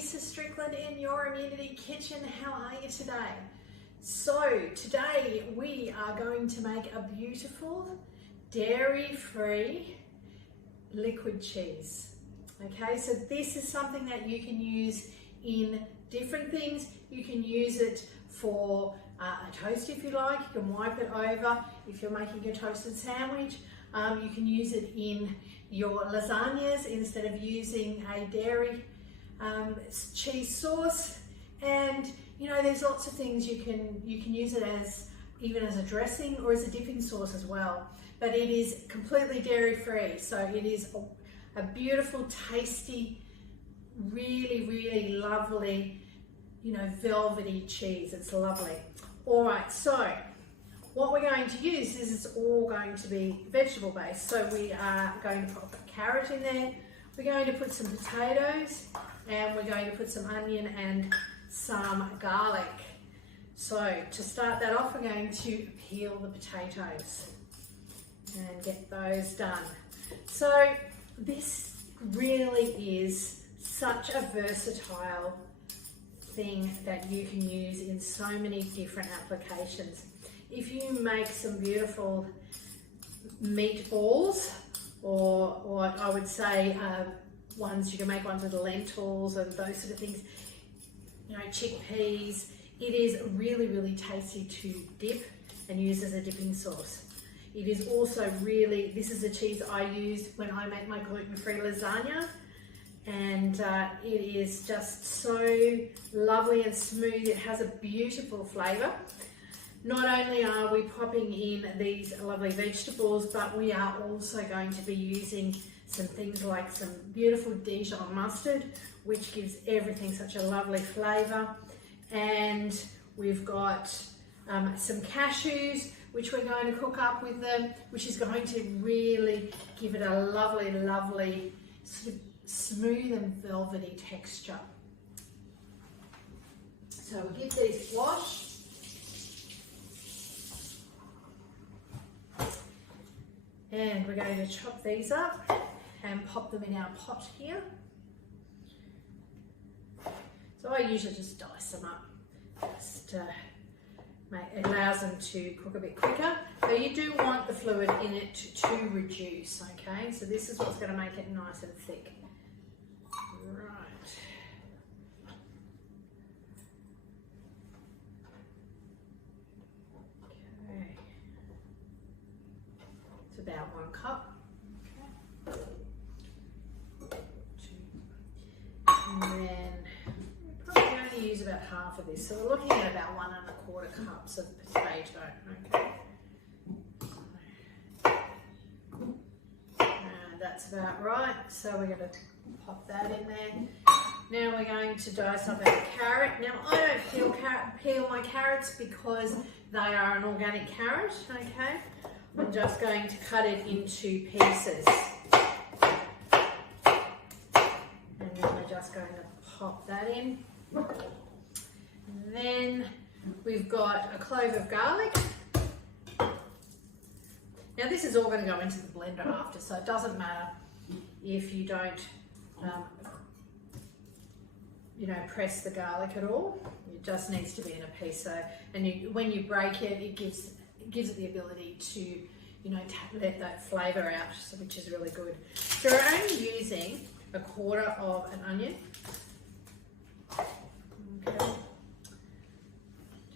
Lisa Strickland in your Immunity Kitchen. How are you today? So today we are going to make a beautiful dairy-free liquid cheese. Okay, so this is something that you can use in different things. You can use it for a toast if you like. You can wipe it over if you're making a toasted sandwich. You can use it in your lasagnas instead of using a dairy cheese sauce. And you know, there's lots of things you can use it as, even as a dressing or as a dipping sauce as well. But it is completely dairy free, so it is a beautiful, tasty, really, really lovely, you know, velvety cheese. It's lovely. All right, so what we're going to use, this is all going to be vegetable based. So we are going to put a carrot in there. We're going to put some potatoes, and we're going to put some onion and some garlic. So to start that off, we're going to peel the potatoes and get those done. So this really is such a versatile thing that you can use in so many different applications. If you make some beautiful meatballs, or I would say ones, you can make ones with lentils and those sort of things, you know, chickpeas, it is really, really tasty to dip and use as a dipping sauce. It is also really, this is the cheese I use when I make my gluten-free lasagna, and it is just so lovely and smooth. It has a beautiful flavour. Not only are we popping in these lovely vegetables, but we are also going to be using some things like some beautiful Dijon mustard, which gives everything such a lovely flavour. And we've got some cashews, which we're going to cook up with them, which is going to really give it a lovely, lovely sort of smooth and velvety texture. So we'll give these a wash. And we're going to chop these up and pop them in our pot here. So I usually just dice them up. It allows them to cook a bit quicker. So you do want the fluid in it to reduce, okay? So this is what's going to make it nice and thick. Right. Okay. It's about 1 cup. Okay. And then probably only use about half of this. So we're looking at about 1 1/4 cups of potato, okay? That's about right. So we're going to pop that in there. Now we're going to dice up our carrot. Now I don't peel my carrots because they are an organic carrot, okay? I'm just going to cut it into pieces. And then we're just going to pop that in. And then we've got a clove of garlic. Now this is all going to go into the blender after, so it doesn't matter if you don't, you know, press the garlic at all. It just needs to be in a piece. So, and when you break it, it gives it the ability to, you know, let that flavour out, so, which is really good. So we're only using 1/4 of an onion. Okay.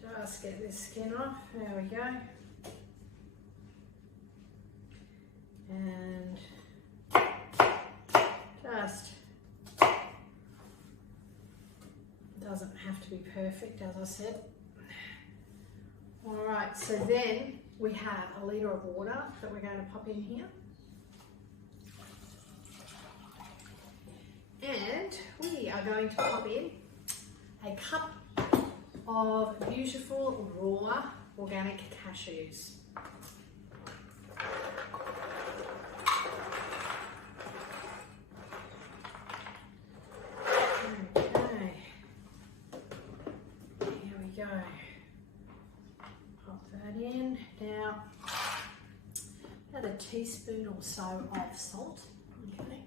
Just get this skin off. There we go. And just doesn't have to be perfect, as I said. All right, so then we have a litre of water that we're going to pop in here. And we are going to pop in a cup of beautiful raw organic cashews. Okay, here we go. Pop that in. Now, about a teaspoon or so of salt. Okay.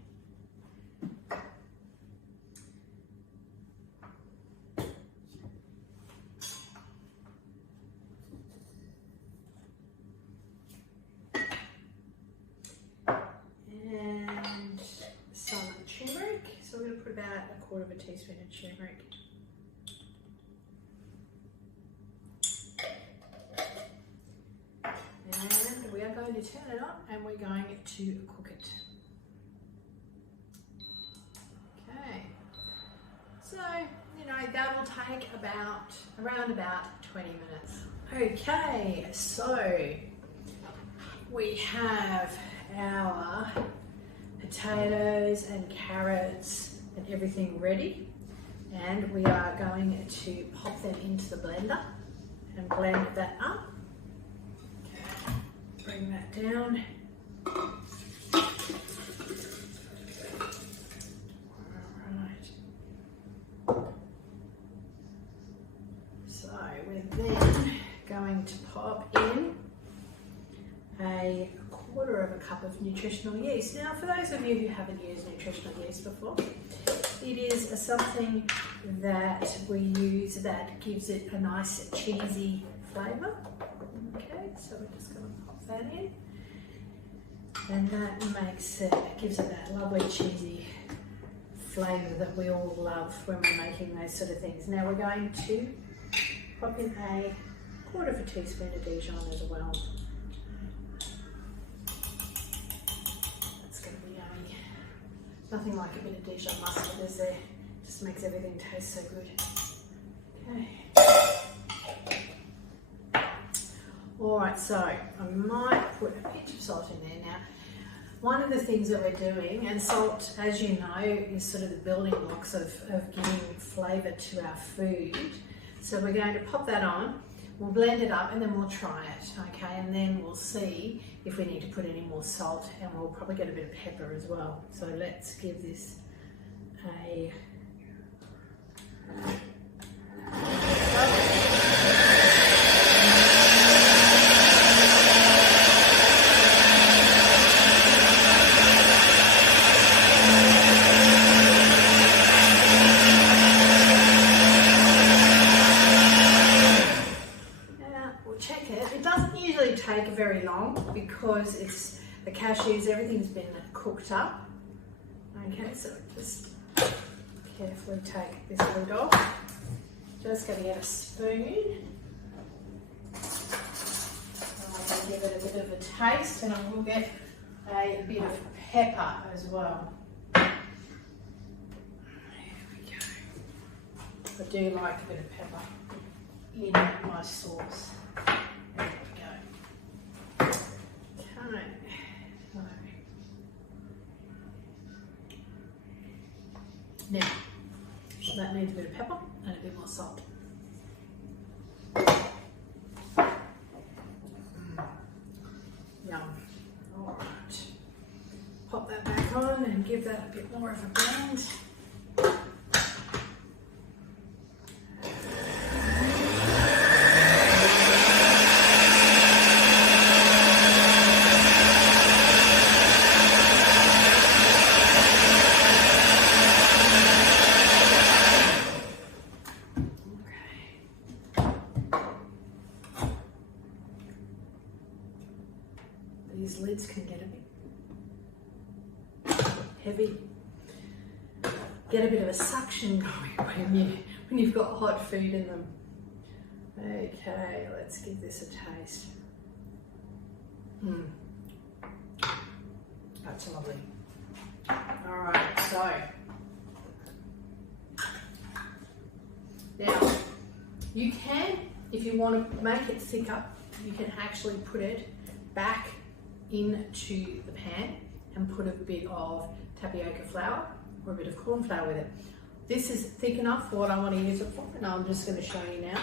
1/4 teaspoon of turmeric. And we are going to turn it on and we're going to cook it. Okay, so that'll take around about 20 minutes. Okay, so we have our potatoes and carrots and everything ready, and we are going to pop them into the blender and blend that up. Okay, bring that down. So we're then going to pop in a 1/4 cup of nutritional yeast. Now, for those of you who haven't used nutritional yeast before, it is something that we use that gives it a nice cheesy flavour. Okay, so we're just going to pop that in, and that gives it that lovely cheesy flavour that we all love when we're making those sort of things. Now we're going to pop in a 1/4 teaspoon of Dijon as well. That's going to be yummy. Nothing like a bit of Dijon mustard, is there? Just makes everything taste so good. Okay. Alright, so I might put a pinch of salt in there now. One of the things that we're doing, and salt, as you know, is sort of the building blocks of giving flavour to our food. So we're going to pop that on, we'll blend it up, and then we'll try it, okay? And then we'll see if we need to put any more salt, and we'll probably get a bit of pepper as well. So let's give this a... take very long because it's the cashews, everything's been cooked up. Okay, so just carefully take this lid off. Just going to get a spoon. I'm going to give it a bit of a taste, and I will get a bit of pepper as well. There we go. I do like a bit of pepper in my sauce. There we go. Okay. Now, that needs a bit of pepper and a bit more salt. Yum. Alright. Pop that back on and give that a bit more of a blend. These lids can get a bit heavy, get a bit of a suction going when you've got hot food in them. Okay, let's give this a taste. That's lovely. All right, so now you can, if you want to make it thicker, you can actually put it back into the pan and put a bit of tapioca flour or a bit of corn flour with it. This is thick enough for what I want to use it for, and I'm just going to show you now.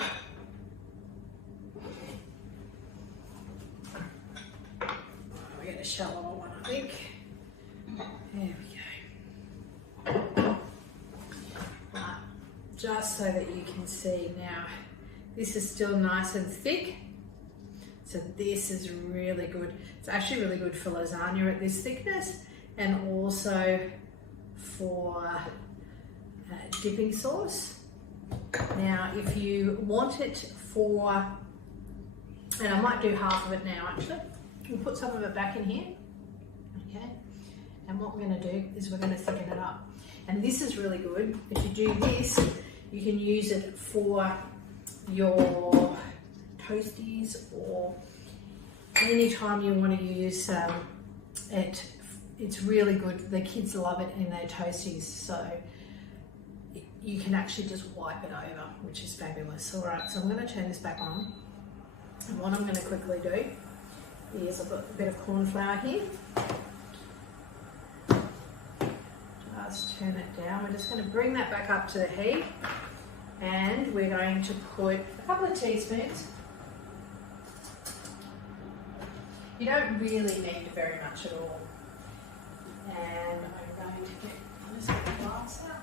We're going to shallower one, I think. There we go. Right, just so that you can see now, this is still nice and thick. So this is really good. It's actually really good for lasagna at this thickness, and also for dipping sauce. Now, if you want it for, and I might do half of it now actually, we'll put some of it back in here, okay? And what we're going to do is we're going to thicken it up. And this is really good. If you do this, you can use it for your toasties, or anytime you want to use it. It's really good. The kids love it in their toasties, so you can actually just wipe it over, which is fabulous. All right, so I'm going to turn this back on. And what I'm going to quickly do is I've got a bit of corn flour here. Just turn it down. We're just going to bring that back up to the heat, and we're going to put a couple of teaspoons. You don't really need very much at all. And I'm going to get this glass out.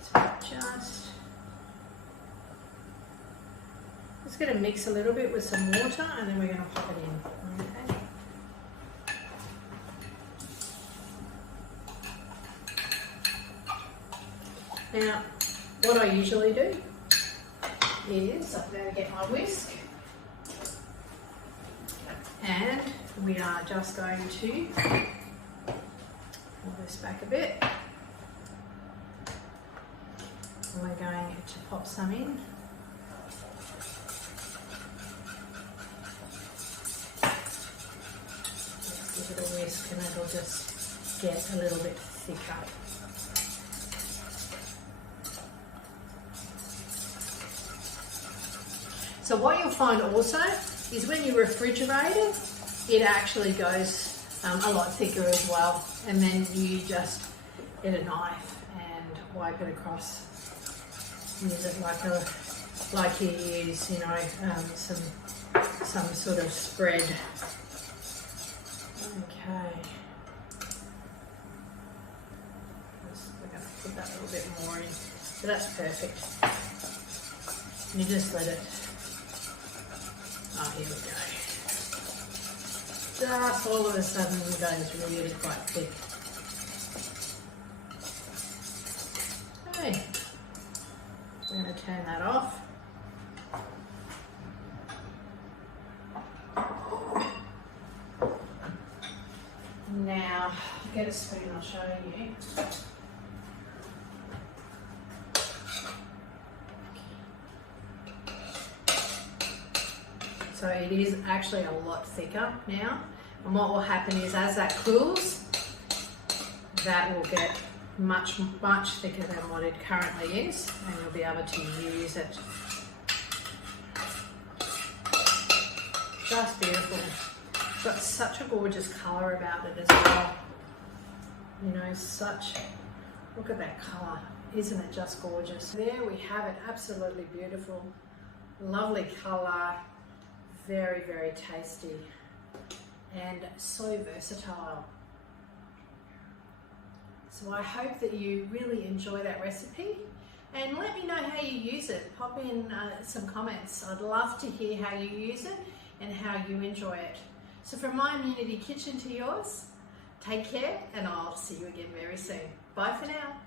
So just going to mix a little bit with some water, and then we're going to pop it in. Okay. Now, what I usually do is I'm going to get my whisk, and we are just going to pull this back a bit. And we're going to pop some in. Let's give it a whisk, and it'll just get a little bit thicker. So what you'll find also is when you refrigerate it, it actually goes a lot thicker as well. And then you just get a knife and wipe it across. Use it like you use, you know, some sort of spread. Okay. We're going to put that a little bit more in. So that's perfect. You just let it. Oh, here we go. Just all of a sudden it goes really quite thick. Okay. We're going to turn that off. Now, get a spoon, I'll show you. So it is actually a lot thicker now, and what will happen is as that cools, that will get much thicker than what it currently is, and you'll be able to use it. Just beautiful. It's got such a gorgeous colour about it as well. You know, look at that colour. Isn't it just gorgeous? There we have it, absolutely beautiful. Lovely colour. Very, very tasty and so versatile. So I hope that you really enjoy that recipe, and let me know how you use it. Pop in some comments. I'd love to hear how you use it and how you enjoy it. So from my immunity kitchen to yours, take care, and I'll see you again very soon. Bye for now.